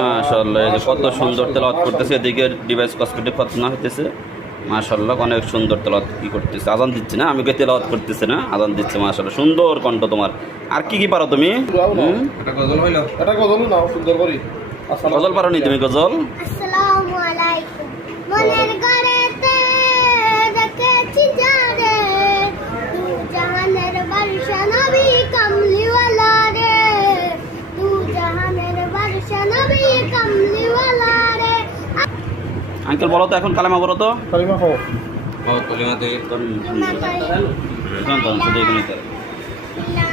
মাশাআল্লাহ, এই যে কত সুন্দর তেলাওয়াত করতেছে। এদিকে ডিভাইস কসমেটিক খতনা হইতেছে। মাশাআল্লাহ, অনেক সুন্দর তেলাওয়াত কি করতেছে। আজান দিচ্ছে না, আমি কে তেলাওয়াত করতেছে না, আজান দিচ্ছে। মাশাআল্লাহ, সুন্দর কণ্ঠ তোমার। আর কি কি পারো তুমি? এটা গজল হইলো, এটা গজল নাও সুন্দর করি। গজল পারো নি তুমি? গজল আসসালামু আলাইকুম। মনের ঘরেতে রেখেছি যারে, তু জাহানের বাদশা নবী কামলিওয়ালা রে, তু জাহানের বাদশা নবী কামলিওয়ালা রে। আঙ্কেল বলো তো এখন কালেমা বলো তো। কালিমা খাও। কলিমাতে না